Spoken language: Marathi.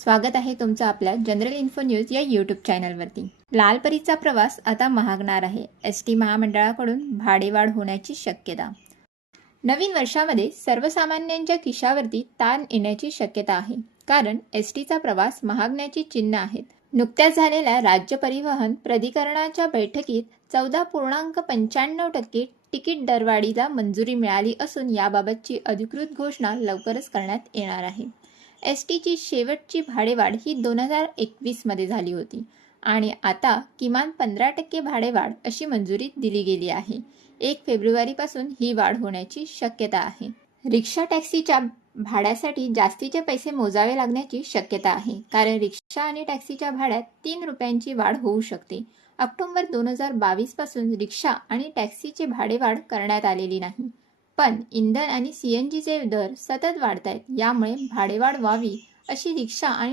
स्वागत आहे तुमचं आपल्या जनरल इन्फो न्यूज या यूट्यूब चॅनलवरती। लालपरीचा प्रवास आता महागणार आहे। एसटी महामंडळाकडून भाडेवाढ होण्याची शक्यता। नवीन वर्षामध्ये सर्वसामान्यांच्या खिशावरती ताण येण्याची शक्यता आहे, कारण एसटीचा प्रवास महागण्याची चिन्ह आहेत। नुकत्याच झालेल्या राज्य परिवहन प्राधिकरणाच्या बैठकीत 14.95% तिकीट दरवाढीला मंजुरी मिळाली असून याबाबतची अधिकृत घोषणा लवकरच करण्यात येणार आहे। एसटीची शेवटची भाडेवाढ ही 2021 मध्ये झाली होती आणि आता किमान 15% भाडेवाढ अशी मंजुरी दिली गेली आहे। 1 फेब्रुवारीपासून ही वाढ होण्याची शक्यता आहे। रिक्षा टॅक्सीच्या भाड्यासाठी जास्तीचे पैसे मोजावे लागण्याची शक्यता आहे, कारण रिक्षा आणि टॅक्सीच्या भाड्यात 3 रुपयांची वाढ होऊ शकते। ऑक्टोबर 2022 पासून रिक्षा आणि टॅक्सीचे भाडेवाढ करण्यात आलेली नाही, पण इंधन आणि सीएनजीचे दर सतत वाढत आहेत, यामुळे भाडेवाढ व्हावी अशी रिक्षा आणि